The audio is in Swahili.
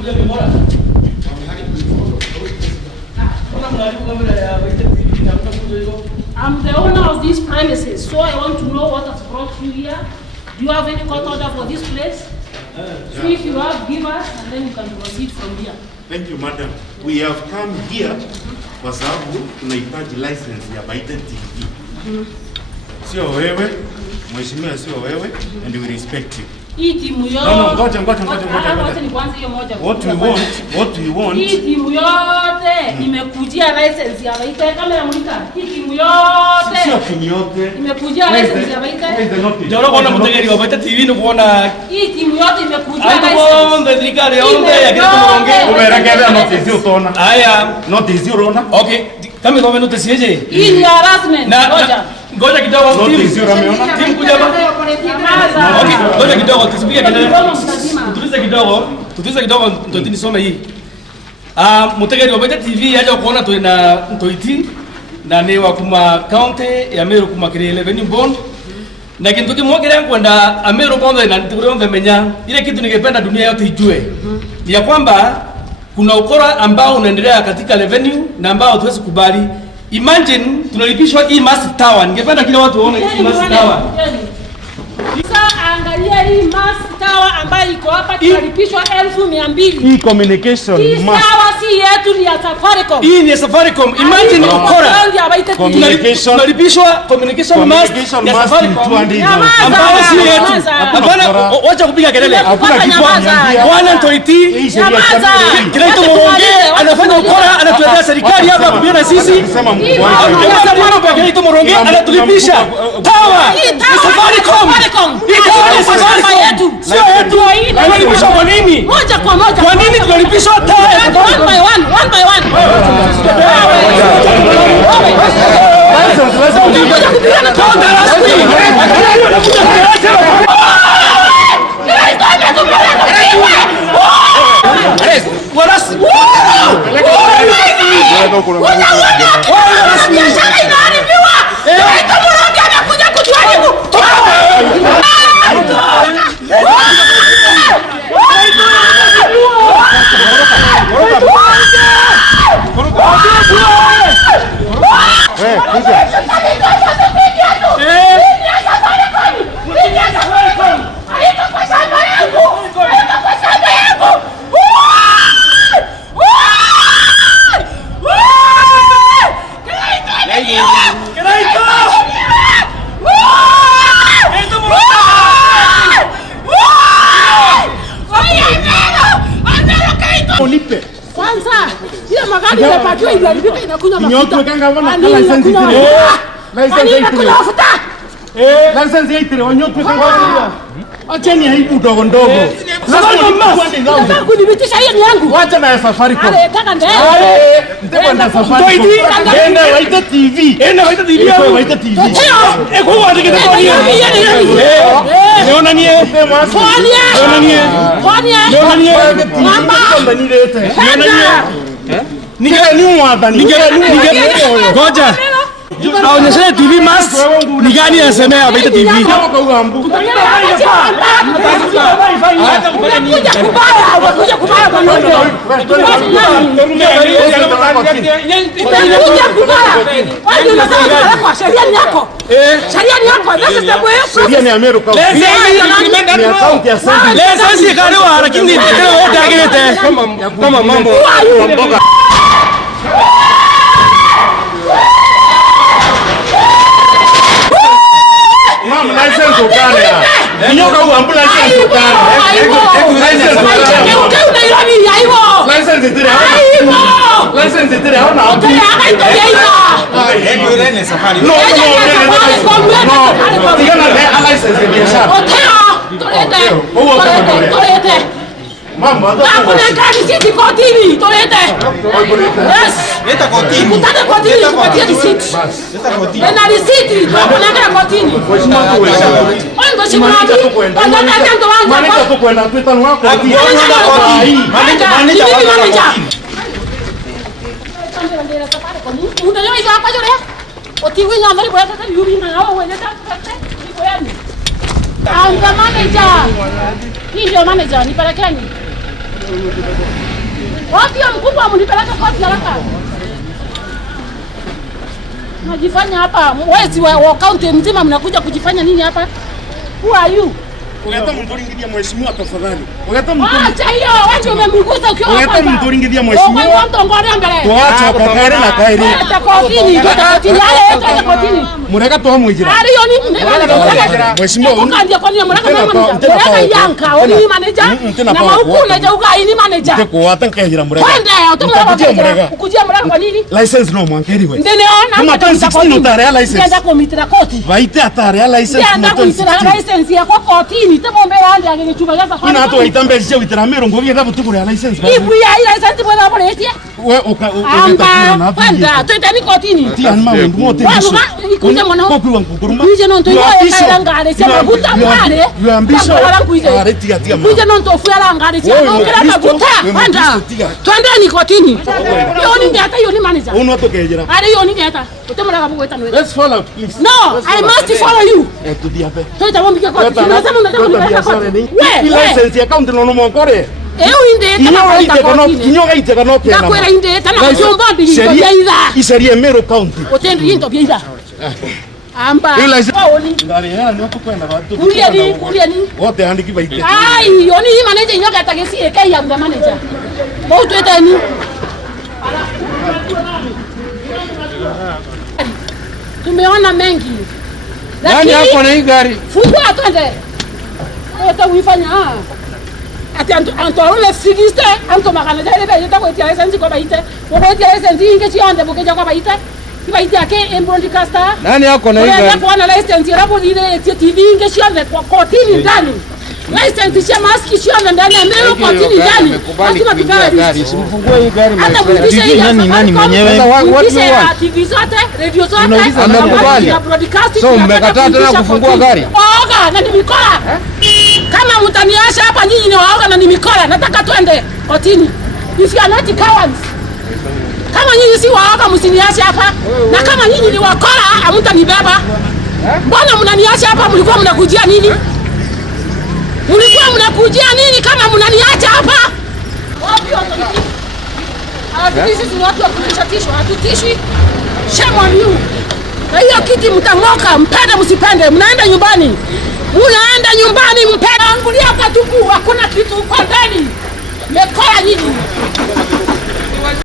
I'm the owner of these premises, so I want to know what has brought you here. Do you have any court order for this place? So if you have, give us, and then you can proceed from here. Thank you, madam. We have come here kwa sababu tunahitaji license ya Baite TV. Sio wewe, mheshimiwa, sio wewe, and we respect you. Hii timu yote. No, ngoja. Wacha ni kwanza hiyo moja. What we want. Hii timu yote imekujia license ya Baite. Kama ya mulika, hii timu yote. Sio timu yote. Imekujia license ya Baite. Ndio kuona mtegeri wa Baite TV ni kuona hii timu yote imekujia license. Hapo ndio serikali yote ya kitu tunaongea. Umerekebea notice utona. Haya, notice unaona? Okay. Kama kwa notice yeje? Hii ni harassment. Ngoja kidogo notice unaona? Timu kuja hapa. Okay, ngoja kidogo tusipigie kelele. Tutulize kidogo ndio nisome hii. Mutegeri wa Baite TV aje kuona tu na Ntoiti na ni wa kuma county ya Meru kuma kile revenue bond. Na kitu kimwogera kwenda Ameru bond na ndio menya ile kitu ningependa dunia yote ijue. Ni ya kwamba kuna ukora ambao unaendelea katika revenue na ambao hatuwezi kubali. Imagine tunalipishwa hii massive tower. Ningependa kila watu waone hii massive tower. Sasa angalia hii massive tower ambayo iko hapa tunalipishwa 1200. Hii communication hii tower si yetu, ni ya Safaricom. Hii ni Safaricom. Imagine ukora. Tunalipishwa communication massive ya Safaricom. Ambao si yetu. Hapana, wacha kupiga kelele. Hakuna kitu anaambia. Bwana Ntoiti. Kila mtu muongee anafanya ukora, anatuletea serikali hapa kubiana sisi. Sema mkubwa. Kila mtu muongee anatulipisha. Tower. Safaricom. Safaricom yetu. Sio yetu. Tunalipishwa kwa nini? Moja kwa moja. Kwa nini tunalipishwa one by one? Kwanza ile magari yapatiwa ilalibika inakunywa mafuta. License yetu wanyotwe kanga. Acheni aibu ndogo ndogo. Sasa kunibitisha hiyo ni yangu. Wacha na Safaricom. Taka ndege. Ndio na Safaricom. Enda Baite TV. Baite TV. Kwa andike kwa nini? Niona nie. Ngoja. Aonyeshe TV mask ni gani asemea Baite TV. Sheria ni Amerika. Leseni kariwa lakini wote agirete kama mambo. License ukane ya. Nyoka huwa ambula license ukane. License itire. License itire hauna hapo. Hebu ile safari. No. Tigana na license ya biashara. Tolete. Mambo hapo. Hakuna kazi sisi kotini. Tolete. Yes. Leta kotini. Kutana kotini kupatia receipt. Leta kotini. Na receipt tunapeleka kotini. Wango simami. Wanataka ndo wangu. Manika tu kwenda twitano wako. Manager. Unajua hizo hapa jore. Otiwe nyamari bwana sasa yubi na hao wewe sasa. Niko yani. I'm the manager. Hii ndio manager, nipelekeni. Wapi mkubwa mnipeleka koti haraka. Mnajifanya hapa mwezi wa county mzima mnakuja kujifanya nini hapa? Who are you? Ugeta mturingidia mheshimiwa tafadhali. Acha hiyo, wewe umemgusa ukiwa hapa. Ugeta mturingidia mheshimiwa. Wewe mtu ngore mbele. Tuacha kwa kaire na kaire. Kotini, ale kotini. Mureka to mwijira. Ali yoni mheshimiwa. Ukandia kwa nini mureka manager? Mureka yanka, oni manager. Na maukule je ugai ni manager. Teko watanka hira mureka. Kwenda utumureka. Ukujia mureka kwa nini? License no mwankeri we. Ndene ona. Kama 2016 utarea license. Nenda komitra koti. Vaite atarea license. Nenda komitra license ya kwa kotini. Temombe andi agenichuma gaza kwa. Ina watu waitambe sije witira mero ngovi enda butukure license. Ibu ya license bwana bwana etia. We uka amba kwenda twendeni kotini. Tia nma mundu mote. Ikuje mwana. Kopi wangu kuruma. Kuje nonto yo ngare sema buta ngare. You ambition. Are tia. Kuje nonto fuela ngare sema ngera mabuta. Kwenda. Twendeni kotini. Yoni ngata yoni manager. Uno to kejera. Are yoni ngata. Utemura babu weta nwe. Let's follow please. No, I must follow you. To dia pe. Twenda bombi kwa kotini. Nasema unataka kotini. We license ya account no mwankore. Kinyoga iteka no kena. Nakwera inde tana kujomba bili kwa yaida. Iseri Meru County. Otendi into yaida. Amba. Ngari ya ni tukwenda watu. Kulia ni. Wote andiki baite. Ai, yoni manager nyoga atagesi ekai ya manager. Bo tweta ni. Tumeona mengi. Nani hapo na hii gari? Fungua twende. Ota uifanya ati antoole sigiste anto makana jale ba yeta ko tia sensi ko ba ite ko tia sensi inge chi ande buke kwa ba ite ki ba ite ake broadcaster nani yako na hii gari? Kwa na license rapo ile TV inge chi ande kwa kotini ndani license ya maski chi ande ndani amelo kotini ndani lazima tukae gari simfungue hii gari hata mtishe nani mwenyewe watu wa TV zote radio zote na broadcast so mmekataa tena kufungua gari oga na nimikola kama mtaniacha hapa nyinyi ni waoga na ni mikola nataka twende kotini. If you are not cowards. Kama nyinyi si waoga msiniache hapa. Na kama nyinyi ni wakora hamtanibeba. Mbona mnaniacha hapa mlikuwa mnakujia nini? Mlikuwa mnakujia nini kama mnaniacha hapa? Wapi watu? Sisi ni watu wa kutishwa, hatutishwi. Shame on you. Na hiyo kiti mtang'oka, mpende msipende, mnaenda nyumbani. Unaenda nyumbani mpenda angulia katupu hakuna kitu uko ndani. Mekola nyinyi.